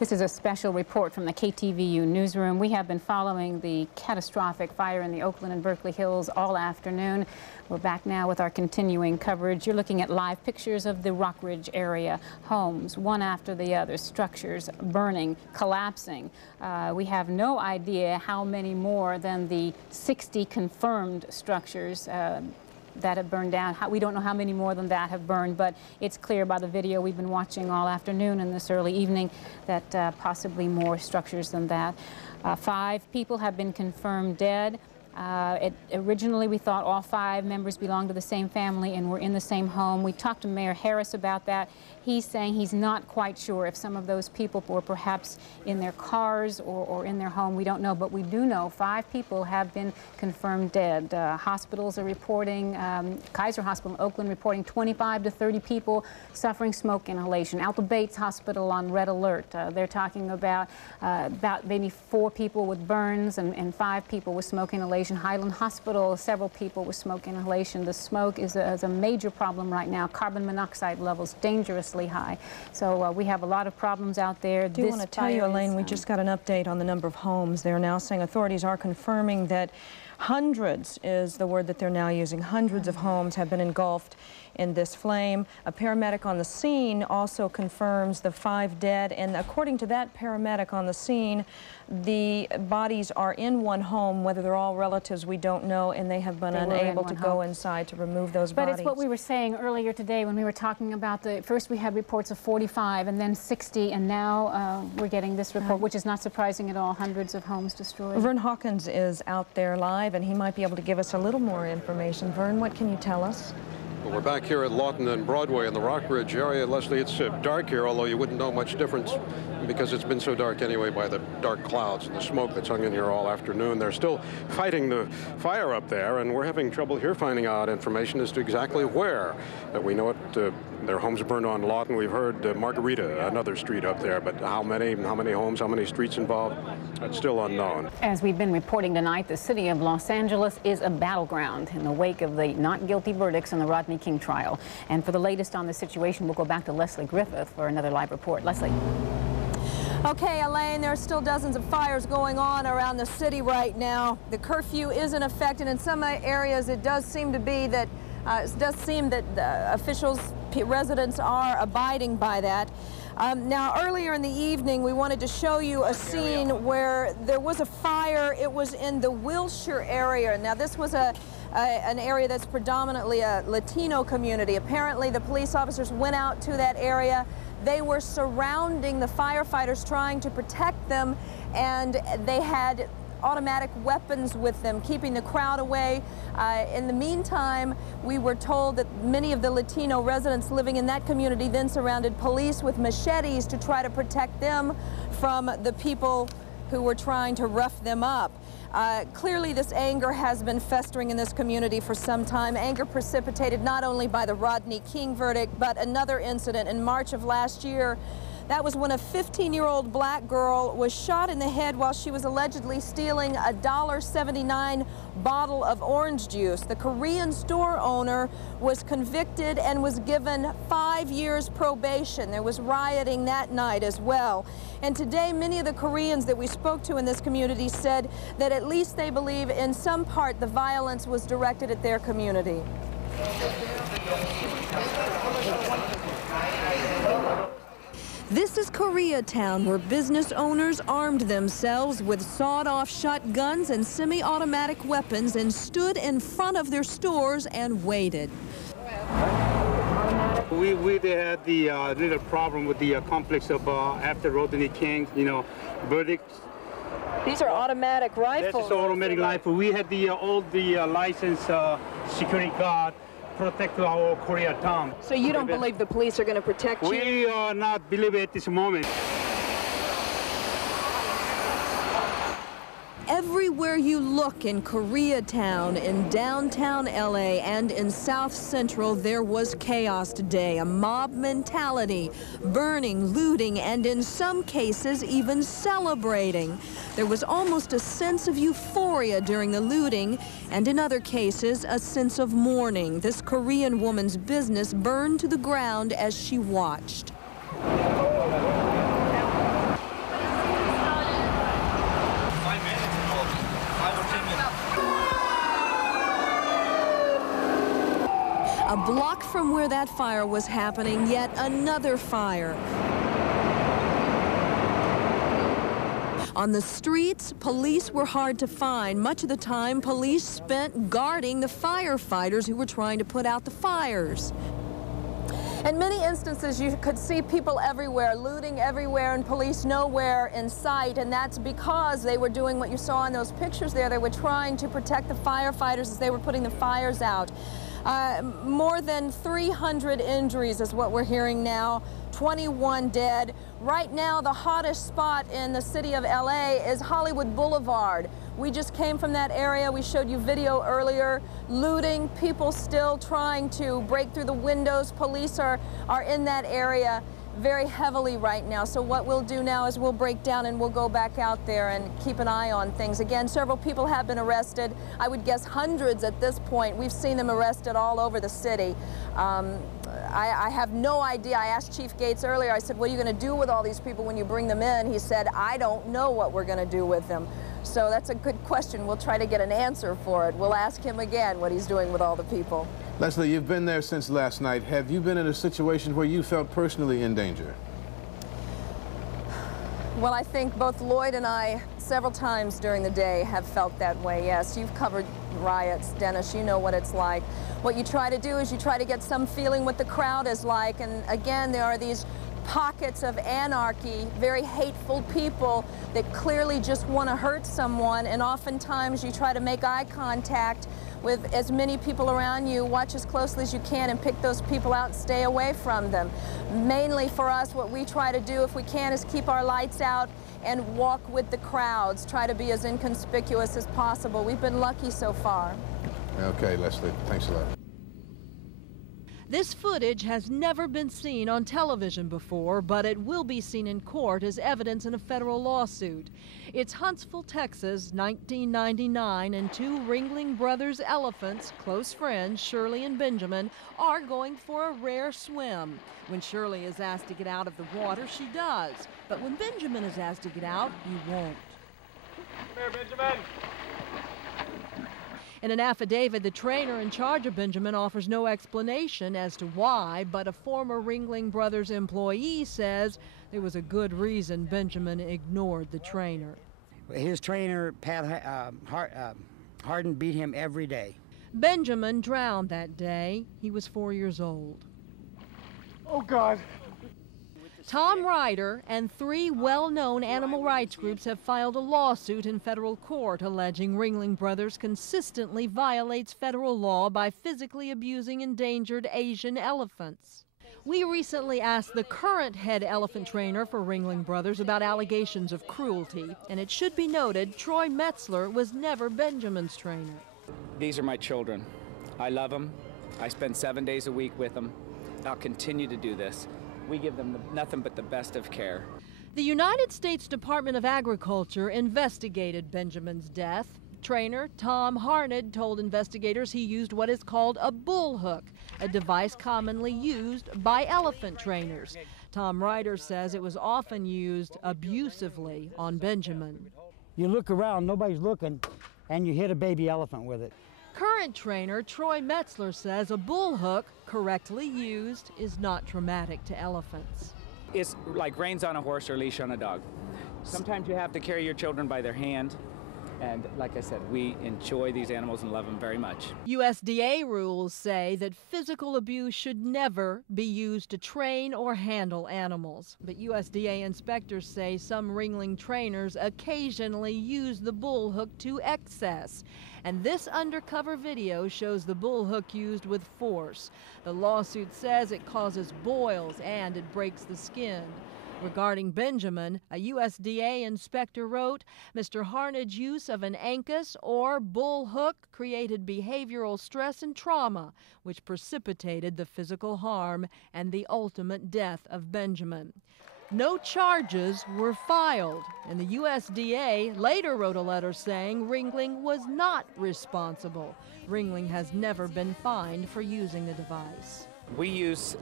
This is a special report from the KTVU newsroom. We have been following the catastrophic fire in the Oakland and Berkeley Hills all afternoon. We're back now with our continuing coverage. You're looking at live pictures of the Rockridge area. Homes, one after the other, structures burning, collapsing. We have no idea how many more than the 60 confirmed structures that have burned down. We don't know how many more than that have burned, but it's clear by the video we've been watching all afternoon and this early evening that possibly more structures than that. 5 people have been confirmed dead. Originally, we thought all 5 members belonged to the same family and were in the same home. We talked to Mayor Harris about that. He's saying he's not quite sure if some of those people were perhaps in their cars or in their home. We don't know, but we do know 5 people have been confirmed dead. Hospitals are reporting, Kaiser Hospital in Oakland reporting 25 to 30 people suffering smoke inhalation. Alta Bates Hospital on red alert. They're talking about maybe 4 people with burns and 5 people with smoke inhalation. Highland Hospital, several people with smoke inhalation. The smoke is a major problem right now. Carbon monoxide levels dangerously high. So we have a lot of problems out there. I do want to tell you, Elaine, we just got an update on the number of homes. They're now saying authorities are confirming that hundreds is the word that they're now using. Hundreds of homes have been engulfed in this flame. A paramedic on the scene also confirms the 5 dead, and according to that paramedic on the scene, the bodies are in one home. Whether they're all relatives, we don't know, and they have been unable to go inside to remove those bodies. But it's what we were saying earlier today when we were talking about first we had reports of 45 and then 60, and now we're getting this report, which is not surprising at all, hundreds of homes destroyed. Vern Hawkins is out there live, and he might be able to give us a little more information. Vern, what can you tell us? Well, we're back here at Lawton and Broadway in the Rockridge area. Leslie, it's dark here, although you wouldn't know much difference because it's been so dark anyway by the dark clouds and the smoke that's hung in here all afternoon. They're still fighting the fire up there, and we're having trouble here finding out information as to exactly where. We know their homes burned on Lawton. We've heard Margarita, another street up there, but how many homes, how many streets involved, that's still unknown. As we've been reporting tonight, the city of Los Angeles is a battleground in the wake of the not guilty verdicts in the Rodney King trial. And for the latest on the situation, we'll go back to Leslie Griffith for another live report. Leslie. Okay, Elaine, there are still dozens of fires going on around the city right now. The curfew is in effect, and in some areas it does seem that the officials, residents are abiding by that. Now, earlier in the evening, we wanted to show you a scene where there was a fire. It was in the Wilshire area. Now, this was an area that's predominantly a Latino community. Apparently, the police officers went out to that area. They were surrounding the firefighters, trying to protect them, and they had automatic weapons with them, keeping the crowd away. In the meantime, we were told that many of the Latino residents living in that community then surrounded police with machetes to try to protect them from the people who were trying to rough them up. Clearly, this anger has been festering in this community for some time. Anger precipitated not only by the Rodney King verdict, but another incident in March of last year. That was when a 15-year-old black girl was shot in the head while she was allegedly stealing a $1.79 bottle of orange juice. The Korean store owner was convicted and was given 5 years probation. There was rioting that night as well. And today, many of the Koreans that we spoke to in this community said that at least they believe in some part the violence was directed at their community. This is Koreatown, where business owners armed themselves with sawed-off shotguns and semi-automatic weapons and stood in front of their stores and waited. We had the little problem with the complex of after Rodney King, verdicts. These are automatic rifles. That's automatic rifle. We had all the licensed security guard protect our Koreatown. So you don't believe the police are going to protect you? We are not believe at this moment. Everywhere you look in Koreatown, in downtown LA, and in South Central, there was chaos today, a mob mentality, burning, looting, and in some cases even celebrating. There was almost a sense of euphoria during the looting, and in other cases, a sense of mourning. This Korean woman's business burned to the ground as she watched. block from where that fire was happening, yet another fire. On the streets, police were hard to find. Much of the time, police spent guarding the firefighters who were trying to put out the fires. In many instances, you could see people everywhere, looting everywhere, and police nowhere in sight, and that's because they were doing what you saw in those pictures there. They were trying to protect the firefighters as they were putting the fires out. More than 300 injuries is what we're hearing now, 21 dead. Right now, the hottest spot in the city of LA is Hollywood Boulevard. We just came from that area. We showed you video earlier. Looting, people still trying to break through the windows. Police are in that area very heavily right now. So what we'll do now is we'll break down and we'll go back out there and keep an eye on things. Again, several people have been arrested. I would guess hundreds at this point. We've seen them arrested all over the city. I have no idea. I asked Chief Gates earlier, I said, what are you going to do with all these people when you bring them in? He said, I don't know what we're going to do with them. So that's a good question. We'll try to get an answer for it. We'll ask him again what he's doing with all the people. Leslie, you've been there since last night. Have you been in a situation where you felt personally in danger? Well, I think both Lloyd and I, several times during the day, have felt that way, yes. You've covered riots, Dennis. You know what it's like. What you try to do is you try to get some feeling what the crowd is like. And again, there are these pockets of anarchy, very hateful people that clearly just want to hurt someone. And oftentimes you try to make eye contact with as many people around you, watch as closely as you can and pick those people out and stay away from them. Mainly for us, what we try to do if we can is keep our lights out and walk with the crowds, try to be as inconspicuous as possible. We've been lucky so far. Okay, Leslie, thanks a lot. This footage has never been seen on television before, but it will be seen in court as evidence in a federal lawsuit. It's Huntsville, Texas, 1999, and two Ringling Brothers elephants, close friends Shirley and Benjamin, are going for a rare swim. When Shirley is asked to get out of the water, she does. But when Benjamin is asked to get out, he won't. Come here, Benjamin. In an affidavit, the trainer in charge of Benjamin offers no explanation as to why, but a former Ringling Brothers employee says there was a good reason Benjamin ignored the trainer. His trainer, Pat Harden, beat him every day. Benjamin drowned that day. He was 4 years old. Oh, God. Tom Ryder and three well-known animal rights groups have filed a lawsuit in federal court alleging Ringling Brothers consistently violates federal law by physically abusing endangered Asian elephants. We recently asked the current head elephant trainer for Ringling Brothers about allegations of cruelty, and it should be noted Troy Metzler was never Benjamin's trainer. These are my children. I love them. I spend 7 days a week with them. I'll continue to do this. We give them nothing but the best of care. The United States Department of Agriculture investigated Benjamin's death. Trainer Tom Harned told investigators he used what is called a bull hook, a device commonly used by elephant trainers. Tom Ryder says it was often used abusively on Benjamin. You look around, nobody's looking, and you hit a baby elephant with it. Current trainer Troy Metzler says a bull hook, correctly used, is not traumatic to elephants. It's like reins on a horse or leash on a dog. Sometimes you have to carry your children by their hand. And like I said, we enjoy these animals and love them very much. USDA rules say that physical abuse should never be used to train or handle animals. But USDA inspectors say some Ringling trainers occasionally use the bull hook to excess. And this undercover video shows the bull hook used with force. The lawsuit says it causes boils and it breaks the skin. Regarding Benjamin, a USDA inspector wrote, Mr. Harned's use of an Ankus or bull hook created behavioral stress and trauma, which precipitated the physical harm and the ultimate death of Benjamin. No charges were filed, and the USDA later wrote a letter saying Ringling was not responsible. Ringling has never been fined for using the device. We use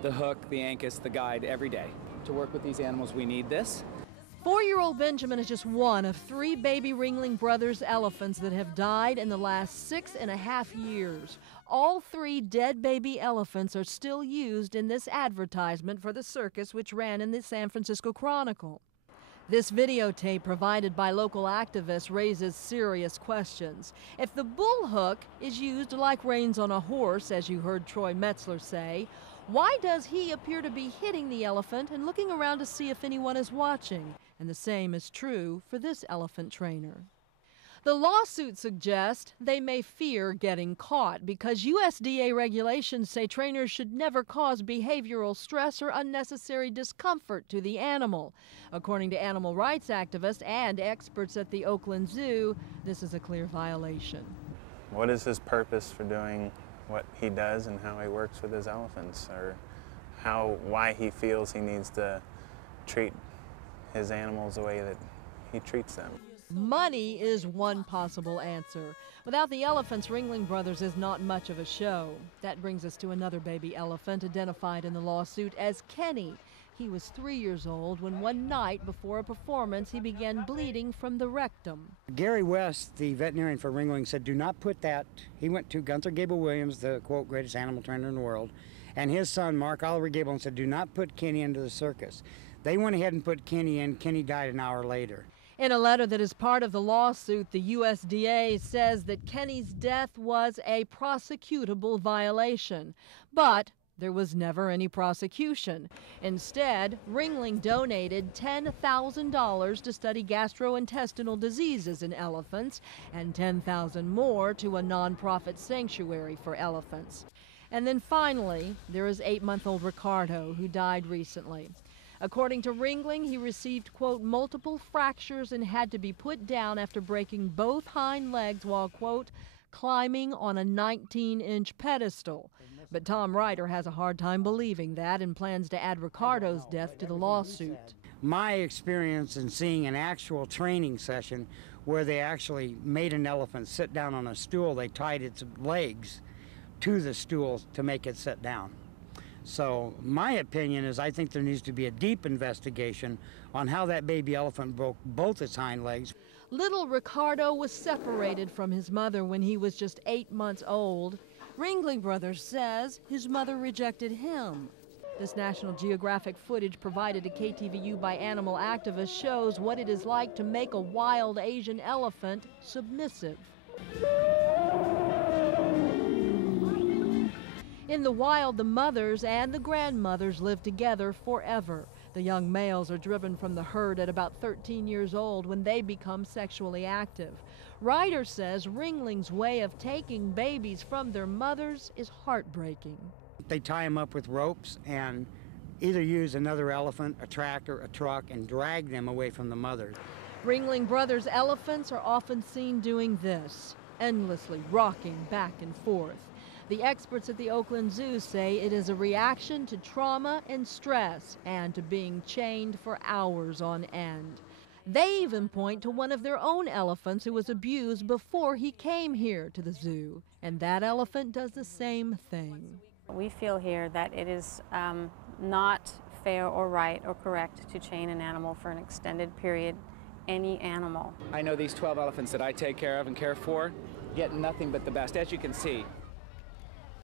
the hook, the Ankus, the guide every day. To work with these animals, we need this. 4-year-old Benjamin is just one of 3 baby Ringling Brothers elephants that have died in the last 6.5 years. All 3 dead baby elephants are still used in this advertisement for the circus, which ran in the San Francisco Chronicle. This videotape provided by local activists raises serious questions. If the bull hook is used like reins on a horse, as you heard Troy Metzler say, why does he appear to be hitting the elephant and looking around to see if anyone is watching? And the same is true for this elephant trainer. The lawsuit suggests they may fear getting caught because USDA regulations say trainers should never cause behavioral stress or unnecessary discomfort to the animal. According to animal rights activists and experts at the Oakland Zoo, this is a clear violation. What is his purpose for doing what he does and how he works with his elephants, or why he feels he needs to treat his animals the way that he treats them? Money is one possible answer. Without the elephants, Ringling Brothers is not much of a show. That brings us to another baby elephant identified in the lawsuit as Kenny. He was 3 years old when one night before a performance he began bleeding from the rectum. Gary West, the veterinarian for Ringling, said do not put that. He went to Gunther Gable Williams, the quote greatest animal trainer in the world, and his son Mark Oliver Gable, and said do not put Kenny into the circus. They went ahead and put Kenny in. Kenny died an hour later. In a letter that is part of the lawsuit, the USDA says that Kenny's death was a prosecutable violation, but there was never any prosecution. Instead, Ringling donated $10,000 to study gastrointestinal diseases in elephants and $10,000 more to a nonprofit sanctuary for elephants. And then finally, there is 8-month-old Ricardo, who died recently. According to Ringling, he received, quote, multiple fractures and had to be put down after breaking both hind legs while, quote, climbing on a 19-inch pedestal. But Tom Ryder has a hard time believing that and plans to add Ricardo's death to the lawsuit. My experience in seeing an actual training session where they actually made an elephant sit down on a stool, they tied its legs to the stool to make it sit down. So my opinion is I think there needs to be a deep investigation on how that baby elephant broke both its hind legs. Little Ricardo was separated from his mother when he was just 8 months old. Ringling Brothers says his mother rejected him. This National Geographic footage provided to KTVU by animal activists shows what it is like to make a wild Asian elephant submissive. In the wild, the mothers and the grandmothers live together forever. The young males are driven from the herd at about 13 years old when they become sexually active. Ryder says Ringling's way of taking babies from their mothers is heartbreaking. They tie them up with ropes and either use another elephant, a tractor, a truck, and drag them away from the mother. Ringling Brothers elephants are often seen doing this, endlessly rocking back and forth. The experts at the Oakland Zoo say it is a reaction to trauma and stress and to being chained for hours on end. They even point to one of their own elephants who was abused before he came here to the zoo, and that elephant does the same thing. We feel here that it is not fair or right or correct to chain an animal for an extended period, any animal. I know these 12 elephants that I take care of and care for get nothing but the best. As you can see,